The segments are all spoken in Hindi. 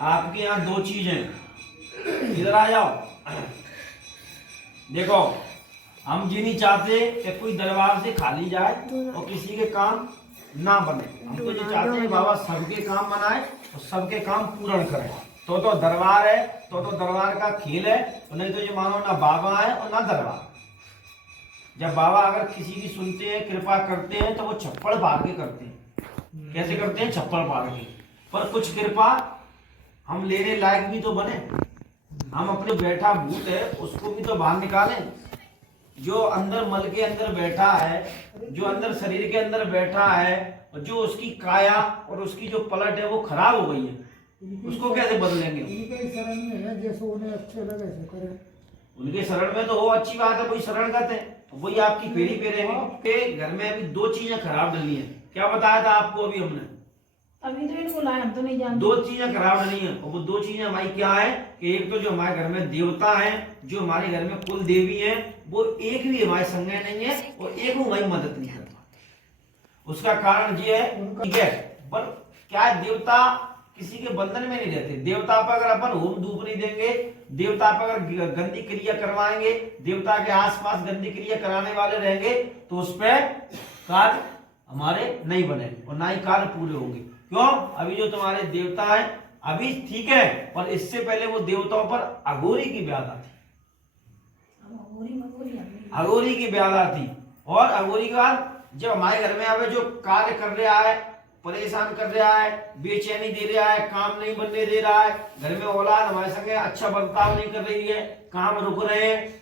आपके यहाँ दो चीज हैं, इधर आ जाओ। देखो, हम ये नहीं चाहते कि कोई दरबार से खाली जाए और किसी के काम ना बने। हम तो ये चाहते हैं बाबा सबके काम बनाए और सबके काम पूर्ण करे। तो दरबार है, तो दरबार का खेल है, और नहीं तो ये मानो ना बाबा है और ना दरबार। जब बाबा अगर किसी की सुनते हैं, कृपा करते हैं, तो वो छप्पड़ फाड़ के करते हैं। कैसे करते हैं? छप्पड़ फाड़ के। पर कुछ कृपा हम लेने लायक भी तो बने। हम अपने बैठा भूत है उसको भी तो बाहर निकालें। जो अंदर मल के अंदर बैठा है, जो अंदर शरीर के अंदर बैठा है, और जो उसकी काया और उसकी जो पलट है वो खराब हो गई है, उसको कैसे बदलेंगे? उनके शरण में है, जैसे उन्हें अच्छे लगे ऐसे करें। उनके शरण में तो हो, अच्छी बात है, वही शरण करते हैं, वही आपकी पेड़ी पे रहेंगे। के घर में अभी दो चीजें खराब डली हैं। क्या बताया था आपको अभी हमने? अभी तो इनको लाए, हम तो नहीं जानते। दो चीजें खराब डली हैं, और वो दो चीजें हमारी क्या है कि एक तो जो हमारे घर में देवता है, जो हमारे घर में कुल देवी है, वो एक भी हमारे संग नहीं है और एक भी हमारी मदद नहीं करता। उसका कारण ये है, ठीक है, पर क्या देवता किसी के बंधन में नहीं रहते। देवता पर अगर अपन होम धूप नहीं देंगे, देवता पर अगर गंदी क्रिया करवाएंगे, देवता के आसपास गंदी क्रिया कराने वाले रहेंगे, तो उस पर कार्य हमारे नहीं बनेंगे और ना ही कार्य पूरे होंगे। क्यों? अभी जो तुम्हारे देवता है अभी ठीक है, और इससे पहले वो देवताओं पर अघोरी की व्याधा थी। अघोरी की व्याधा थी, और अघोरी के बाद जब हमारे घर में अब जो कार्य कर रहा है, परेशान कर रहा है, बेचैनी दे रहा है, काम नहीं बनने दे रहा है, घर में औलाद हमारे संगे अच्छा बर्ताव नहीं कर रही है, काम रुक रहे हैं,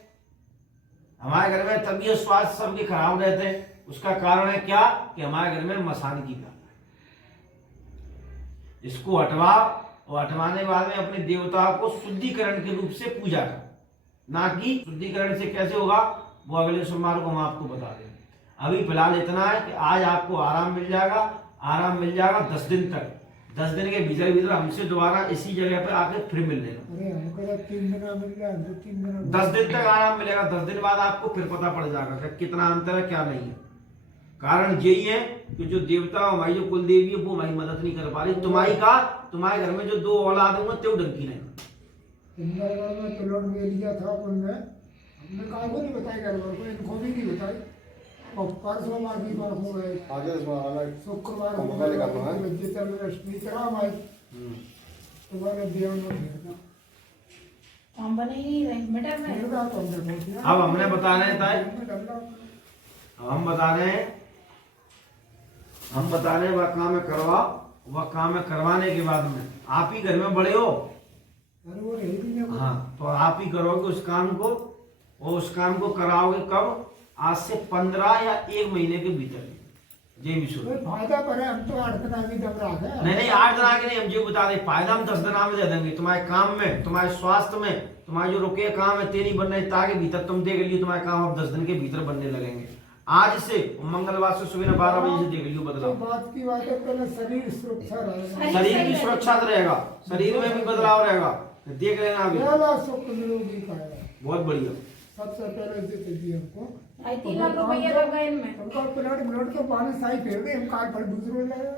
हमारे घर में तबीयत स्वास्थ्य सबके खराब रहते हैं, उसका कारण है क्या? कि हमारे घर में मसान की व्याधा। इसको हटवा, और हटवाने के बाद में अपने देवता को शुद्धिकरण के रूप से पूजा कर, ना कि शुद्धिकरण से कैसे होगा वो अगले सोमवार को हम आपको बता देंगे। अभी फिलहाल इतना है कि आज आपको आराम मिल जाएगा, आराम मिल जाएगा 10 दिन तक। 10 दिन के भीतर भीतर हमसे दोबारा इसी जगह पर आके फिर मिल लेना। अरे हमको 3 दिन मिल जाए, 2-3 दिन 10 दिन तक आराम मिलेगा। 10 दिन बाद आपको फिर पता पड़ जाएगा कि कितना अंतर है क्या नहीं है। कारण यही है कि जो देवता हमारी जो कुल देवी है वो हमारी मदद नहीं कर पा रही। तुम्हारे घर में जो दो औलाद होंगे त्यो डंकी नहीं। इंदौर में प्लॉट ले लिया था उनने, हमने कहा को नहीं बताया घर वालों को, इनको भी नहीं बताई। और परसों मार्गी बार हो गए, शुक्रवार हो गए, बच्चे चल रश्मि करा भाई तुम्हारे ध्यान में भेजना हम बने ही नहीं रहे बेटा मैं। अब हमने बता रहे हैं, हम बता रहे हैं वह काम है करवा, वह काम है करवाने के बाद में आप ही घर में बड़े हो। अरे वो रही भी नहीं। हाँ, तो आप ही करोगे उस काम को, और उस काम को कराओगे कब? आज से 15 या 1 महीने के भीतर। जय विष्णु। फायदा पर है, हम तो 8 दिन आगे दम रहा है। नहीं 8 दिन आगे नहीं, हम जो बता रहे फायदा हम 10 दिन में दे देंगे। तुम्हारे काम में, तुम्हारे स्वास्थ्य में, तुम्हारे जो रुके काम है तेरी बनने ताकि भीतर तुम देख लियो तुम्हारे काम अब 10 दिन के भीतर बनने लगेंगे। आज से मंगलवार से सुबह 12 बजे से देख लियो बदलाव। तो बात की बात है, पहले शरीर सुरक्षा रहेगा, शरीर की सुरक्षा रहेगा, शरीर में भी बदलाव रहेगा, देख लेना अभी। सुख निरोगी का है। बहुत बढ़िया। सबसे पहले देते दिए हमको 3 लाख रुपया लग गए इनमें। हमको प्लॉट के पानी साई फेर दे, हम कार पर दूसरे लगे,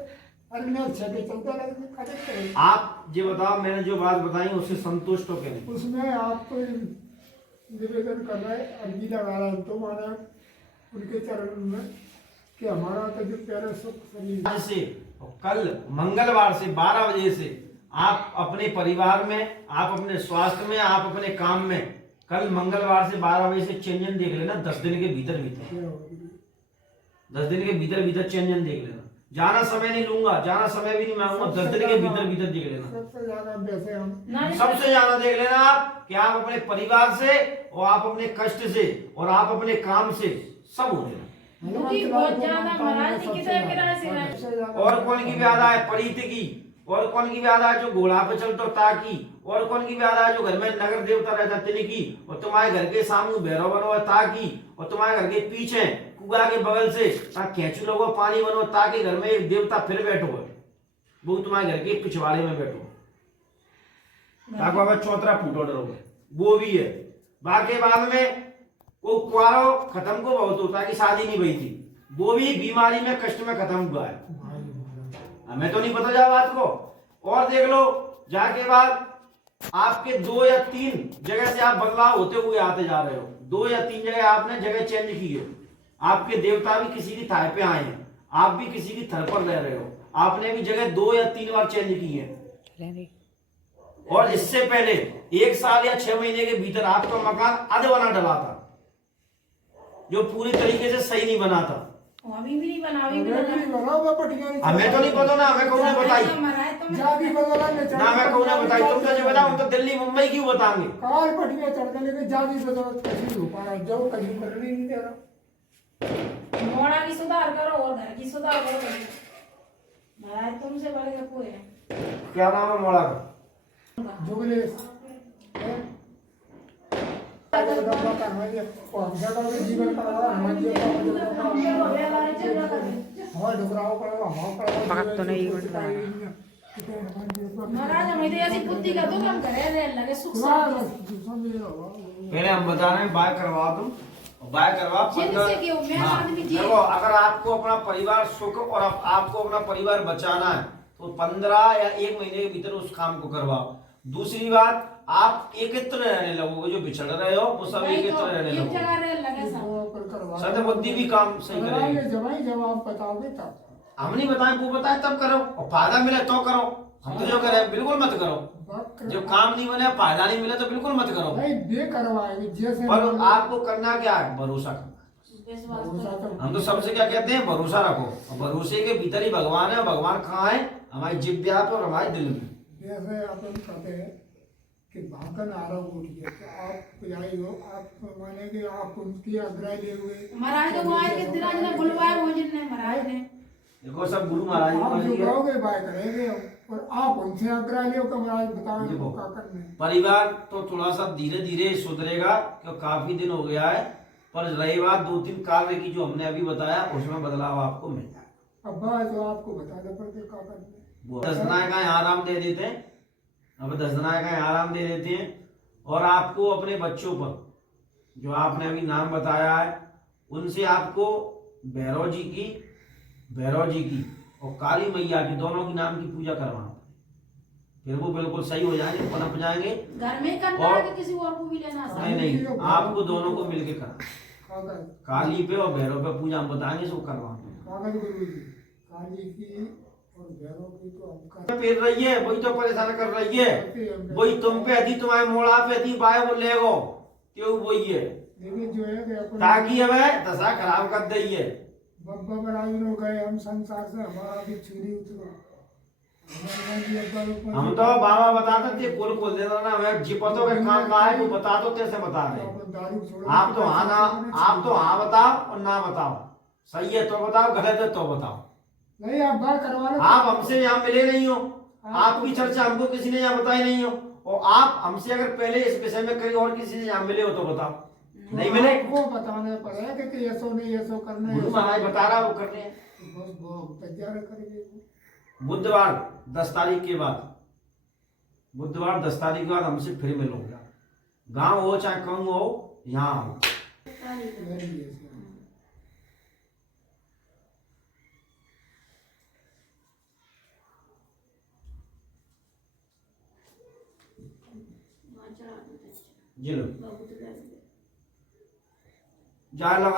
अरे मैं 6 पे 14 लगे काटे करे। आप ये बताओ, मैंने जो बात बताई उससे संतुष्ट हो के नहीं? उसमें आपको निवेदन कर रहा है, अर्जी लगा रहा है, तो माना उनके चरण में कि हमारा तो जो प्यारे सुख शरीर। आज से कल मंगलवार से 12 बजे से आप अपने परिवार में, आप अपने स्वास्थ्य में, आप अपने काम में, कल मंगलवार से 12 बजे से चेंजन देख लेना। 10 दिन के भीतर 10 दिन के भीतर चेंजन देख लेना। जाना समय नहीं लूंगा, जाना समय भी नहीं मांगूंगा, 10 दिन के भीतर देख लेना। सबसे ज्यादा वैसे हम सबसे ज्यादा देख लेना आप कि आप अपने परिवार से, और आप अपने कष्ट से, और आप अपने काम से सब हो लेना। बहुत ज्यादा महाराज जी की तरह किराया से। और कौन की व्याधा है? परीत की। और कौन की व्याधा है? जो घोड़ा पे चलतो ताकि। और कौन की व्याधा है? जो घर में नगर देवता रहता तिने की। और तुम्हारे घर के सामने भैरव बनो है ताकि। और तुम्हारे घर के पीछे कुआ के बगल से खेचू लोगो पानी बनो ताकि घर में एक देवता फिर बैठो है, वो तुम्हारे घर के पिछवाड़े में बैठो ताकि अगर चौतरा फूटो डरोगे, वो भी है। बाकी बाद में वो कुआरो खत्म को बहुत होता है कि शादी नहीं हुई थी, वो भी बीमारी में कष्ट में खत्म हुआ है। हमें तो नहीं पता जा बात को। और देख लो जाके बाद आपके 2 या 3 जगह से आप बदलाव होते हुए आते जा रहे हो। 2 या 3 जगह आपने जगह चेंज की है। आपके देवता भी किसी की थाई पे आए हैं, आप भी किसी की थर पर रह रहे हो, आपने भी जगह 2 या 3 बार चेंज की है। और इससे पहले 1 साल या 6 महीने के भीतर आपका मकान आधे बना डला था, जो पूरी तरीके से सही नहीं बना था। अभी भी नहीं बना, अभी भी मैं नहीं नहीं बनाओ, मैं पटिया नहीं हमें तो नहीं पता ना, हमें कौन ने बताई जागी बदला ने ना, मैं कौन ने बताई, तुम तो जो बताओ, हम तो दिल्ली मुंबई क्यों बताएंगे। काल पटिया चढ़ के जागी बदला कैसे हो पा रहा, जो कहीं करने नहीं दे रहा। मोड़ा की सुधार करो और घर की सुधार करो। महाराज तुमसे बड़े का कोई है। क्या नाम है मोड़ा का? जुगलेश जीवन पकड़ तो नहीं महाराज हमें तो ऐसी बुद्धि का दो हम घरे रह लगे सुख शांति पहले हम बता रहे हैं बाय करवा तुम, बाय करवा जिनसे क्यों मैं आदमी जी देखो, अगर आपको अपना परिवार सुख और आपको अपना परिवार बचाना है तो 15 या 1 महीने के भीतर उस काम को करवाओ। दूसरी बात, आप एकत्र रहने लगोगे, जो बिछड़ रहे हो वो सब एकत्र रहने एक लगोगे, जगह रह लगे सब। सद्बुद्धि भी काम सही करेगी। जब आप बताओगे तब हम नहीं बताएं, वो बताए तब करो, और फायदा मिले तो करो। हम तो जो करें बिल्कुल मत करो, जो काम नहीं बने फायदा नहीं मिले तो बिल्कुल मत करो। भाई दे करवाएंगे जैसे पर आपको करना क्या है, भरोसा करना। हम तो सबसे क्या कहते हैं, भरोसा रखो, और भरोसे के भीतर ही भगवान है। भगवान कहाँ है? हमारी जिब्या पे और हमारे दिल में। जैसे अपन कहते हैं कि भागन आरोप उठिए, तो आप आई हो, आप माने कि आप उनकी आग्रह लिए हुए महाराज तो आए के दिन आज बुलवाए भोजन ने महाराज ने। देखो सब गुरु महाराज आप की जो मर्जी है। कहोगे बाय करेंगे, और आप उनसे आग्रह लियो कि महाराज बताओ इनको क्या करना है। परिवार तो थोड़ा सा धीरे धीरे सुधरेगा, क्योंकि काफी दिन हो गया है। पर रही बात 2-3 कार्य की जो हमने अभी बताया, उसमें बदलाव आपको मिल जाएगा। अब बात तो आपको बता दे पर क्या करना है। वो 10 दिनाएं का आराम दे देते हैं, अब 10 दिनाएं का आराम दे देते हैं। और आपको अपने बच्चों पर, जो आपने अभी नाम बताया है, उनसे आपको भैरव जी की और काली मैया की, दोनों की नाम की पूजा करवाना, फिर वो बिल्कुल सही हो जाएंगे, पनप जाएंगे। घर में करना है कि किसी और को भी लेना है? नहीं, आपको दोनों को मिलके करना, कागज काली पे और भैरव पे पूजा हम बताएंगे, सब करवाना। कागज गुरु जी, काली की और भैरव की तो हम कर फिर रही है, वही तो परेशान कर रही है, वही तुम पे यदि तुम्हारे मोड़ा पे यदि बाय वो लेगो क्यों वही है, लेकिन जो है कि अपन ताकि हमें दशा खराब कर दी है। बब्बा बराबर हो गए हम संसार से, हमारा भी छुरी उतरो। हम तो बाबा बताते थे, कुल खोल देता ना, हमें जिपतों के काम का है वो बता दो, कैसे बता रहे आप तो हाँ ना, आप तो हाँ बताओ और ना बताओ, सही है तो बताओ, गलत है तो बताओ। नहीं आप बात करवा लो। आप हमसे यहाँ मिले नहीं हो, आपकी चर्चा हमको किसी ने यहाँ बताई नहीं हो, और आप हमसे अगर पहले इस विषय में कहीं और किसी से यहाँ मिले हो तो बताओ। नहीं मिले, वो बताने पड़ेगा कि ऐसो नहीं ऐसो करना है। गुरु महाराज बता रहा वो करने हैं। बस वो तैयार करेंगे। बुधवार 10 तारीख के बाद, बुधवार 10 तारीख के बाद हमसे फिर मिलोगे। गांव हो चाहे कहूँ हो, यहाँ हो। जी लो, जाए लगा।